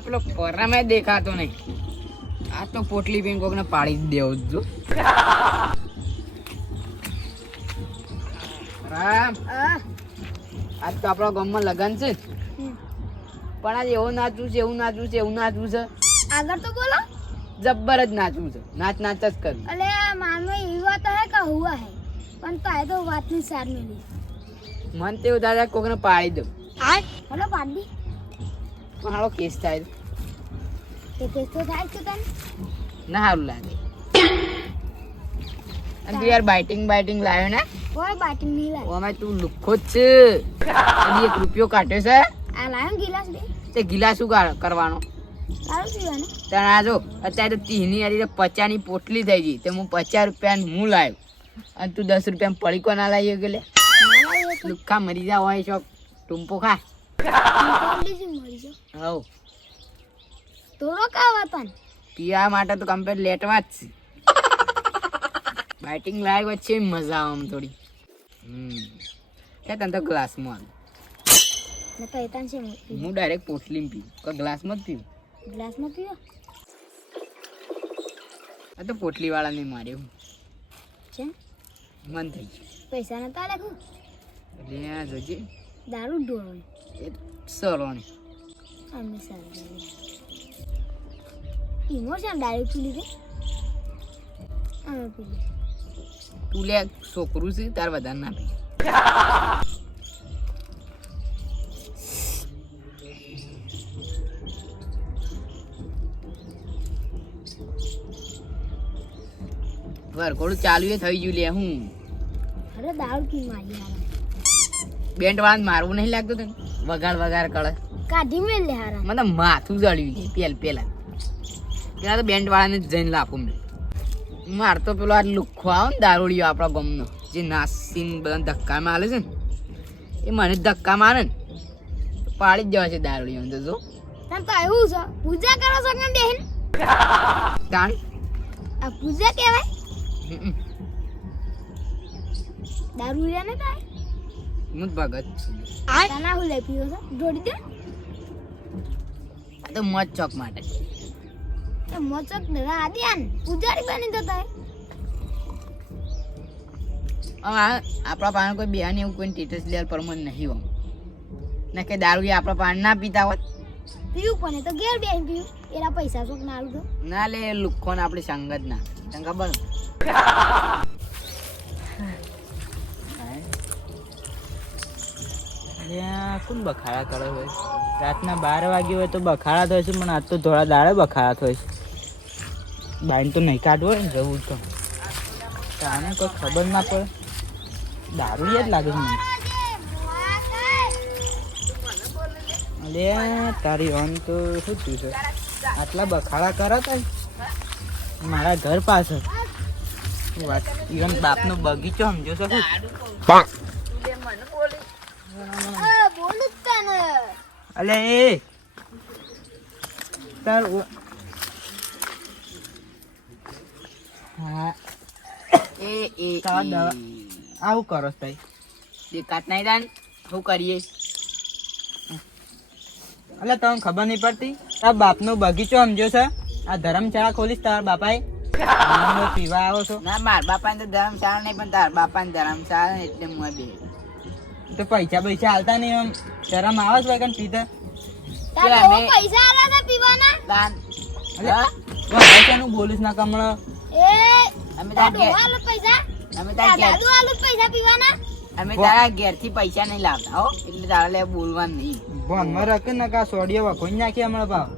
આ પેલો પરામાં દેખાતો નહીં. આ તો પોટલી પીને કોકને પાડી જ દેવો જ જો. રામ આજ તો આપણા ગામમાં લગન છે, પણ આજ એવું નાચવું છે એવું નાચવું છે એવું નાચવું છે. આગળ તો બોલો. જબ્બર જ નાચવું છે, નાચ નાચ જ કર. અલે માનો એવી વાત હે કે હુआ है પણ તો આ તો વાતની સાર મિલી. મન તો એવું દાદા કોકને પાડી દઉં. હલો પાડી પણ હાલો કેસ થાય તે કેસ તો થાય છે તને ના સારું લાગે. અને તું યાર બાઇટિંગ લાવ્યો ને, કોઈ બાટી નહીં લાગે. ઓમાં તું લુખ્ખો જ છે. હજી 1 રૂપિયો કાઢ્યો છે આ લાયો ગિલાસ દે તે ગિલા શું કરવાનો? તારું પીવાનું. તને આ જો અત્યારે તો 30ની હારી 50 ની પોટલી થઈ ગઈ, તો હું 50 રૂપિયાની હું લાવ્યો અને તું 10 રૂપિયામાં પડીકો ના લાવી ગયો. લુખ્ખા મરી જા હોય છો ટૂંપો ખા. મળી જાઓ હવ થોડો કાવા તન પીવા માટે તો કમ્પ્લેટ લેટવા જ છે. બાઇટિંગ લાવી વચ્ચે મજા આવે આમ થોડી. કે તને તો ગ્લાસમાં ને તો એતાન છે હું ડાયરેક્ટ પોટલીમાં પીવું કે ગ્લાસમાં જ પીવું? ગ્લાસમાં પીવો. આ તો પોટલી વાળાને માર્યો છે મન થઈ ગયું. પૈસા નતા લાગુ એટલે આ જોજે દારૂ ઢોળો એ સરોણી અમે સારું ઇમોશન દારૂ પી લીધે અમે પી લીધે. તું લે છોકરું છે તાર વધારે ના પી. વરઘોડું ચાલુ એ થઈ ગયું લે. હું અરે દારૂ પી મારી હારા બેન્ટ વાળા મારવું નહીં લાગતું તને? વગાડ કરે કાઢી મેલ લે હારા. મને માથું જળ્યું છે પેલા તો બેન્ટ વાળાને જ જઈને લાખું મેં મારતો. પેલો આ લુખ્ખો આવે ને દારૂડિયો આપણા ગામનો જે નાસીને બધા ધક્કા મારે છે ને, એ મને ધક્કા મારે ને પાડી જ જવા છે દારૂડિયો. તો જો તને તો એવું છે પૂજા કરો છો કેમ બેન? તાણ આ પૂજા કહેવાય. દારૂ રે ને કાય હું જ ભગત છું. તાના હું લઈ પીવો છો જોડી દે. આ તો મોજ ચોક માટે. એ મોચક ને રાદિયાન પૂજારી બની જતા હવે આપણા પાસે કોઈ બેહાને એવું કોઈ ટેટસ લેવલ પરમન નહીં હોમ ના કે દારૂ આપણા પાસે ના પીતા હોત. પીવું પણ તો ઘેર બેન પીવું એના પૈસા શોખ ના આલું તો ના લે લુખ્ખો ને આપણી સંગત ના તને ખબર? કોણ બખાડા કરે હોય? રાતના 12 વાગ્યા હોય તો બખાડા થાય છે, પણ આજ તો થોડા દાડે બખાડા થાય છે. બાઈન તો નહીં કાઢવો હોય ને જવું તો તાને કોઈ ખબર ના પડે. દારૂ જ લાગે છે મને. અલે તારી ઓન તો શું થયું છે? આટલા બખાડા કરત મારા ઘર પાછળ વાત ઈવન બાપનો બગીચો સમજો છો શું? બોલું તને અલે એ તાર હા એ આવું કરો ભાઈ દેખાત નહીં તાન શું કરીએ? એટલે તમને ખબર નહીં પડતી? તાર બાપનો બગીચો સમજો છે? આ ધર્મશાળા ખોલીશ તારા બાપાએ પીવા આવો છો? ના માર બાપા તો ધર્મશાળા નહીં, પણ તાર બાપા ને ધર્મશાળા ને એટલે હું બે તો પૈસા હાલતા નહીં. આમ શરમ આવે છે વગર પીતા? પૈસા આલા છે પીવાના દાન પૈસાનું બોલીશ ના કમળો. એ અમે દાદુ આલુ પૈસા પીવાના. અમે તારા ઘેર થી પૈસા નહીં લાવતા હો, એટલે તારા લે બોલવાનું નહીં. ભણમાં રાખે ને કા સોડિયો વખોઈ નાખી હમણાં ભાવ.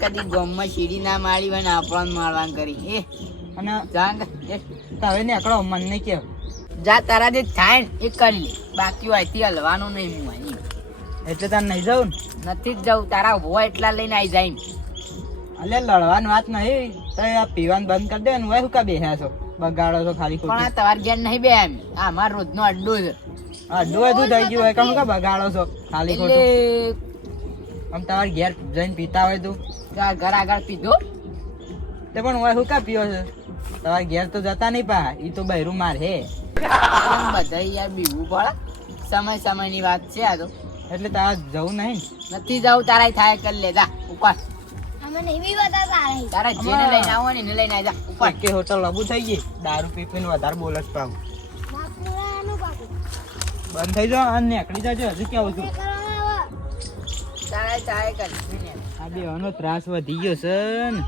કદી ગોમમાં સીડી ના મારી હોય ને આપણને મારવાનું કરી એ અને જાણ તારે ને એકડો મન નહીં કેવ જા તારા જે થાય ને એ કરી લે, બાકી અહીંથી હલવાનું નહીં. હું અહીં એટલે તારે નહીં જાઉં ને? નથી જ જવું. તારા હોય એટલા લઈને આવી જાય ને. અલે લડવાની વાત નહીં, તો આ પીવાનું બંધ કરી દે ને. હોય શું કા બેસ્યા છો બગાડો છો ખાલી? પણ આ તમારે ઘેર નહીં બે એમ, આ અમારો રોજનો અડ્ડો છે. અડ્ડો બધું થઈ ગયું હોય કામ કા બગાડો છો ખાલી ખોટું? આમ તમારે ઘેર જઈને પીતા હોય તું ઘર આગળ પીધો તે પણ હોય શું કા પીવો છે? તમારે ઘેર તો જતા નહીં પા, ઈ તો બહેરું માર હે. બધા યાર બીવું પડે, સમય ની વાત છે આ તો. એટલે તારા જવું નહીં નથી જવું તારા થાય કરી લે જા ઉપર અમે નહીં વિવાતા તારે તારા જેને લઈને આવો ને એને લઈને આજા ઉપર કે હોટલ લબુ થઈ ગઈ દારૂ પી પીને વધારે બોલે જ પાવ બાપુરાનું બાપુ બંધ થઈ જાઓ અને નીકળી જાજો હજુ કેવું છું તારા ચાય કરી આ બેવાનો ત્રાસ વધી ગયો છે ને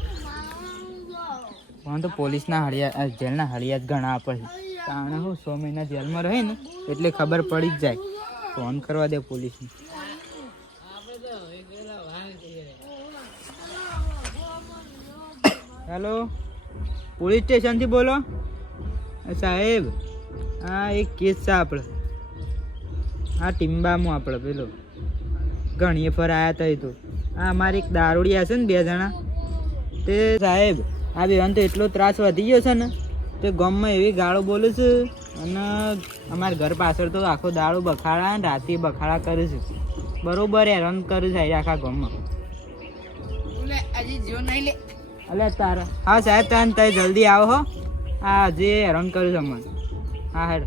પણ તો પોલીસના હળિયા જેલના હળિયા જ ઘણા પડે કારણ હું 6 મહિના જેલમાં રહે ને એટલે ખબર પડી જ જાય ફોન કરવા દે પોલીસને હેલો પોલીસ સ્ટેશનથી બોલો સાહેબ હા એક કેસ છે આપણે આ ટીમ્બામાં આપણે પેલો ઘણીએ ફર આવ્યા હતા એ તો આ અમારે એક દારૂડિયા છે ને 2 જણા તે સાહેબ આ બેવાન તો એટલો ત્રાસ વધી ગયો છે ને તે ગામમાં એવી ગાળો બોલે છે અને અમારા ઘર પાછળ તો આખો દાડો બખાડા ને રાતે બખાડા કરે છે બરોબર હેરાન કરે છે આખા ગામમાં હજી જો નહીં લે અલે તારા હા સાહેબ તમે જલ્દી આવો હો હા જે હેરાન કર્યું છે અમને હા હેડ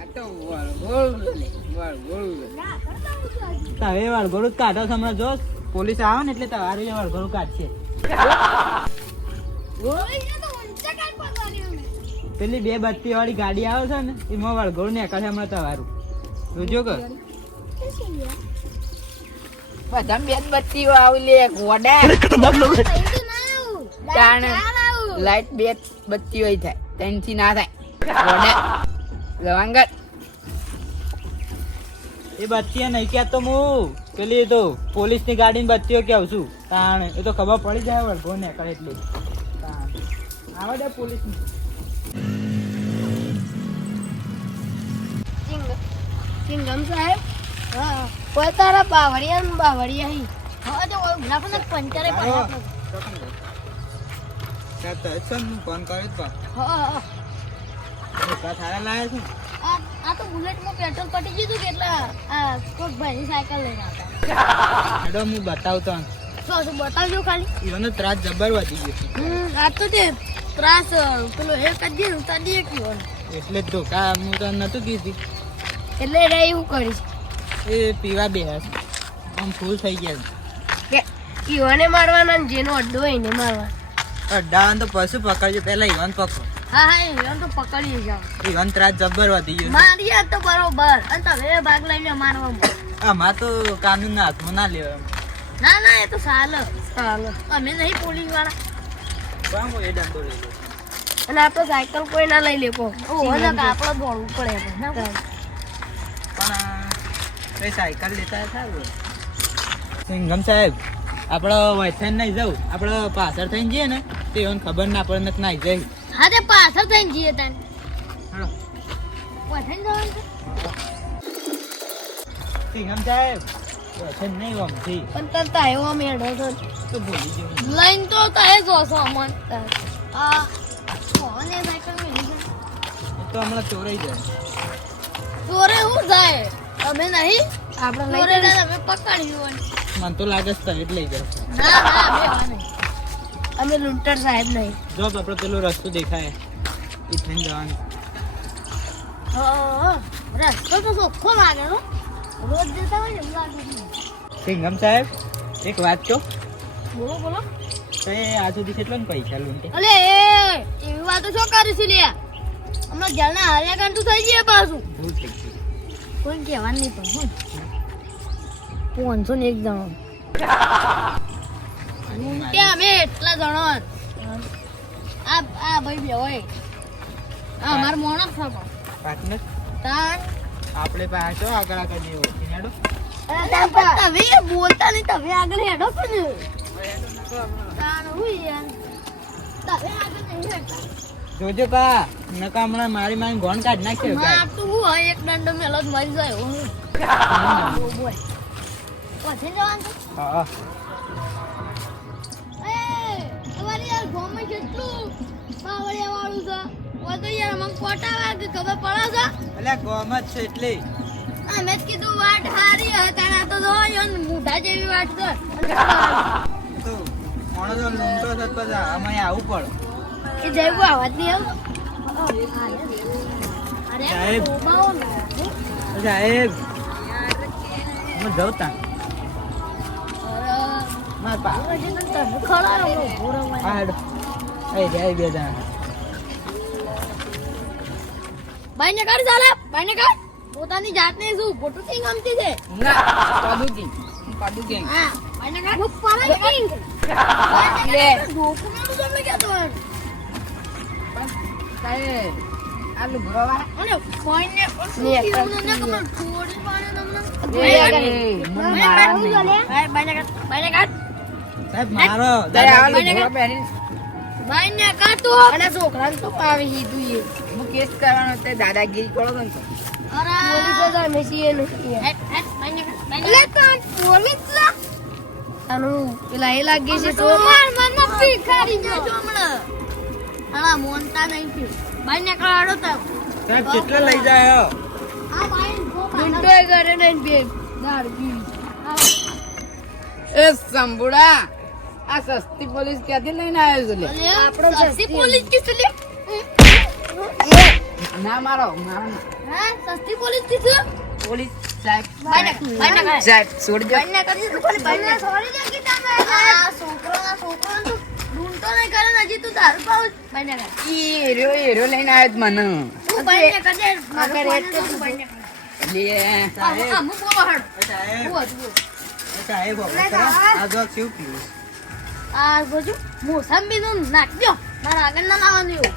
આ તો વળગોળ લે વળગોળ તમે વળઘોડું જ કાઢો છો હમણાં જો પોલીસ આવે ને એટલે તમારું વળઘોડું કાઢશે પેલી 2 બત્તી વાળી ગાડી આવે છે ને એમાં વળઘોડું નીકળશે હમણાં તમારું જોજો કે બધા બેન બત્તીઓ આવી લે ગોડા લાઈટ બે બત્તીઓ થાય તેનથી ના થાય ગોડા લવાંગર એ બત્તીઓ નહીં કહેતો હું પેલી તો પોલીસની ગાડીની બત્તીઓ કેવું છું તાણ એ તો ખબર પડી જાય વળઘો નીકળે એટલે આવે દે પોલીસની સિંગમ સાહેબ હા કોઈ તારા બાવળિયા હી હા તો ગ્રાફના પંચરે પડ્યા ફોન કર્યો તો હા થારા લાયા છું આ તો બુલેટમાં પેટ્રોલ પટી ગયું કે એટલે આ કોક ભાઈની સાયકલ લઈને આવતા મેડમ હું બતાવતો શું બતાવજો ખાલી એનો ત્રાસ જબર વધી ગયો છે આ તો તે ત્રાસ પેલો એ કદી ઉતારી ગયો એટલે જ ધોકા હું તો નતું કીધી એટલે રે એવું કરીશ એ પીવા બે આમ ફૂલ થઈ ગયા કે ઈવાને મારવાના ને જેનો અડ્ડો હોય એને મારવા અડ્ડાવાન તો પશુ પકડજો પેલા ઈવન પકડો હા હા ઈવાન તો પકડી જાવ ઈવન ત્રાસ જબર વધી ગયો મારી તો બરોબર અને તમે ભાગ લઈને મારવા આમાં તો કાનૂન ના હાથમાં ના લેવા ના ના એ તો સાલ અમે નહીં પોલીસ વાળા બાંગો એ દંડો લઈ લો અને આ તો સાયકલ કોઈ ના લઈ લે કો ઓને કાપડો દોડવું પડે પણ કઈ સાયકલ લેતા સારું સિંગમ સાહેબ આપણે વૈથાન નહીં જવું આપણે પાછળ થઈને જઈએ ને તો એને ખબર ના પડે ને નાઈ જાય હા તે પાછળ થઈને જઈએ તને હાલો વઠાઈ જવાનું છે સિંગમ સાહેબ વૈથાન નહીં વમથી પણ તને તાયો અમે હેડો તો ભૂલી ગયો લઈને તો તાય જોશો અમન આ કોને સાયકલ મેલી છે તો હમણાં ચોરાઈ જાય ચોરે હું જાય તમે નહીં આપણે લઈ જઈએ તમે પકડ્યું મને તો લાગે છે તમે જ લઈ જાવ ના ના અમે નહીં અમે લૂંટર સાહેબ નહીં જો આપણે પેલો રસ્તો દેખાય એ થઈને જવાનું હા રસ્તો તો ચોખ્ખો લાગે નો રોજ જતા હોય ને એમ લાગે સિંગમ સાહેબ એક વાત કહો બોલો બોલો તો એ આ સુધી કેટલા પૈસા લૂંટે અલે એવી વાતો શું કરીશું લે હમણાં જલના હાર્યા કાંટું થઈ જાય પાછું ભૂલ થઈ ગઈ કોઈ કહેવાનું નહીં પણ હું 501 જણો કે અમે એટલા જણો આ ભાઈ બે હોય આ અમાર મોણસ છે પણ પાર્ટનર તાન આપણે પાછો આગળ આગળ જેવો હેડો તમે બોલતા નહીં તમે આગળ હેડો છો ને તાન હું યાર તમે આગળ નહીં હેડતા જોજો કા નકા હમણાં મારી મારી ગોણ કાઢ નાખ્યો માં તો હું હોય એક દંડો મેલો જ મરી જાય હું બોલ પછી જવાનું છે હા એ તમારી યાર ગોમાં કેટલું પાવડિયા વાળું છે ઓ તો યાર મને કોટા વાગે ખબર પડે છે એટલે ગોમ જ છે એટલે અમે જ કીધું વાટ હારી હતા ના તો જો યોન મુઢા જેવી વાટ કર તો મોણો તો લૂંટો છે પછી અમે આવું પડે એ જઈવું આવાજ નહીં સાહેબ. સાહેબ હું જઉં તાં માર પા હા હેડો એ જાય બે જણા ભાઈને કાઢ ચાલે ભાઈને કાઢ પોતાની જાતને શું ફોટો કિંગ ગમતી છે ના કાદુ કે હા ભાઈને કાઢ પાલા કિંગ લે ડોકુમેન્ટ તમને ક્યાં તો સાહેબ આલુ ભરવા અને ભાઈને થોડી પાડે તમને ભાઈને કાઢ સાહેબ મારો ભાઈને કાઢ તો અને છોકરાને તો પાવી દીધું એ હું કેસ કરવાનો તે દાદાગીરી કરો છો ને તો. અરે પોલીસ તો મેસી એ નથી એટલે કાન પોલીસ લા આનું પેલા એ લાગે છે તો માર ભિખારી જો હમણાં આલા મોનતા નહીં પી ભાઈને કાઢો તો સાહેબ કેટલા લઈ જાય આ ભાઈ મિન્ટો એ ઘરે નહીં પી દારૂ પી એ સંભુડા આ સસ્તી પોલીસ ક્યાંથી લઈને આવ્યો છે લે આપણો સસ્તી પોલીસ કિસ લે ના મારો મારો હા સસ્તી પોલીસ કિસ પોલીસ સાહેબ ભાઈને સાહેબ છોડજો ભાઈને કરી દે ખાલી ભાઈને છોડી દે કે તમે આ છોકરો તો ઢૂંઢતો નહીં કરે ને હજી તું દારૂ પાવ ભાઈને કર હીરો લઈને આવ્યો છે મને તું ભાઈને કર દે મારે રેટ કે તું ભાઈને લે સાહેબ હું બોલો હડ સાહેબ હું હતું સાહેબ આ જો શું પીવું આ ગોજુ મોસંબી નું નાખ દો મારા આગળ ના લાવવાનું એવું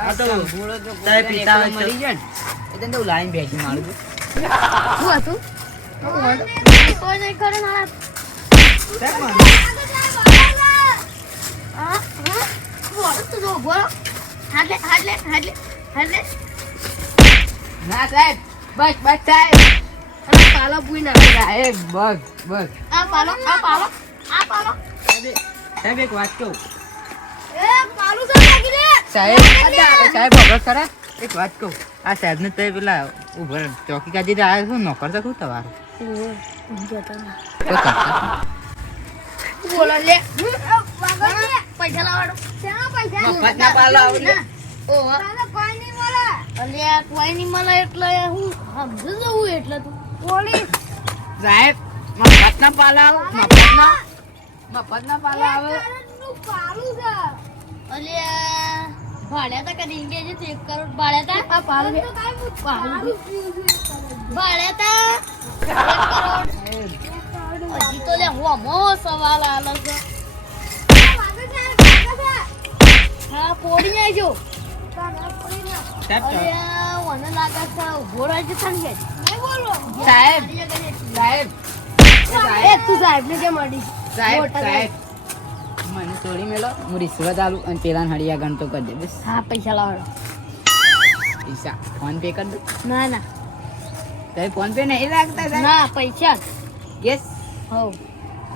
આ તો સંભુડો તો સાહેબ પિતા હોય છે. મરી જાય ને એટલે તો લાઈન બેસી મારું છું શું હતું કોઈ નહીં કરે મારા સાહેબ મારો. ના સાહેબ બસ બસ સાહેબ પાલો પૂઈ નાખે સાહેબ બસ બસ આ પાલો સાહેબ એક વાત કહું એ પાલું સર લાગી દે સાહેબ સાહેબ ખબર ખરા એક વાત કહું આ સાહેબ ને તો પેલા ઉભર ચોકી કાજી આવ્યો છું નોકર તો શું તમારું તો કરતા બોલો લે પૈસા લાવડો શેના પૈસા મફતના પાલો આવડે. ઓહો કોઈ નહીં મળે અલ્યા કોઈ નહીં મળે એટલે હું સમજુ જવું એટલે તું પોલીસ સાહેબ મફતના પાલા આવે મફતના પાલા આવે પાલું છે અલ્યા ભાડ્યા તા કદી કે જે 1 કરોડ ભાડ્યા તા આ પાલું ભાડ્યા તા 1 કરોડ હજી તો લે હોમો સવાલ આલો છે હા પોડી આવજો સાહેબ તો અલ્યા મને લાગે છે ઉભો રહે છે થન કે નહીં બોલો સાહેબ સાહેબ એ તું સાહેબ ને કેમ અડી સાહેબ સાહેબ મને છોડી મેલો હું રિશ્વત આલું અને પેલા હળિયા ગણતો કરી દે બસ હા પૈસા લાવડો પૈસા ફોન પે કરી દો ના ના સાહેબ ફોન પે નહીં લાગતા સાહેબ ના પૈસા યસ હો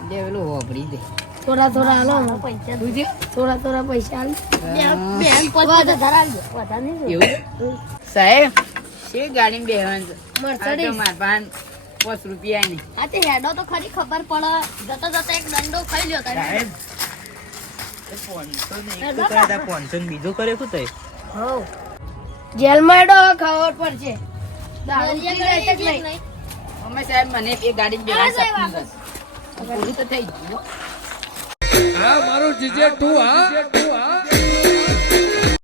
દે પેલું વાપરી દે થોડા થોડા હાલો પૈસા શું થયું? થોડા પૈસા હાલ હા. બેન વધારે હાલજો વધારે નહીં એવું સાહેબ શી ગાડીમાં બેહવાનું છે? Mercedes. આ તો મારા પાન 5 રૂપિયા નહીં આ તે હેડો તો ખરી ખબર પડે જતા જતા એક દંડો ખાઈ લ્યો તારે સાહેબ એ ફોન તો નહીં તો કહેતા ફોન તો બીજો કરે શું થાય હો જેલમાં હેડો ખબર પડશે દારૂ પી જાય છે કે નહીં અમે સાહેબ મને એ ગાડીમાં બેહવાનું સપનું છે. પૂરું તો થઈ ગયું હા મારું જીજે તું હા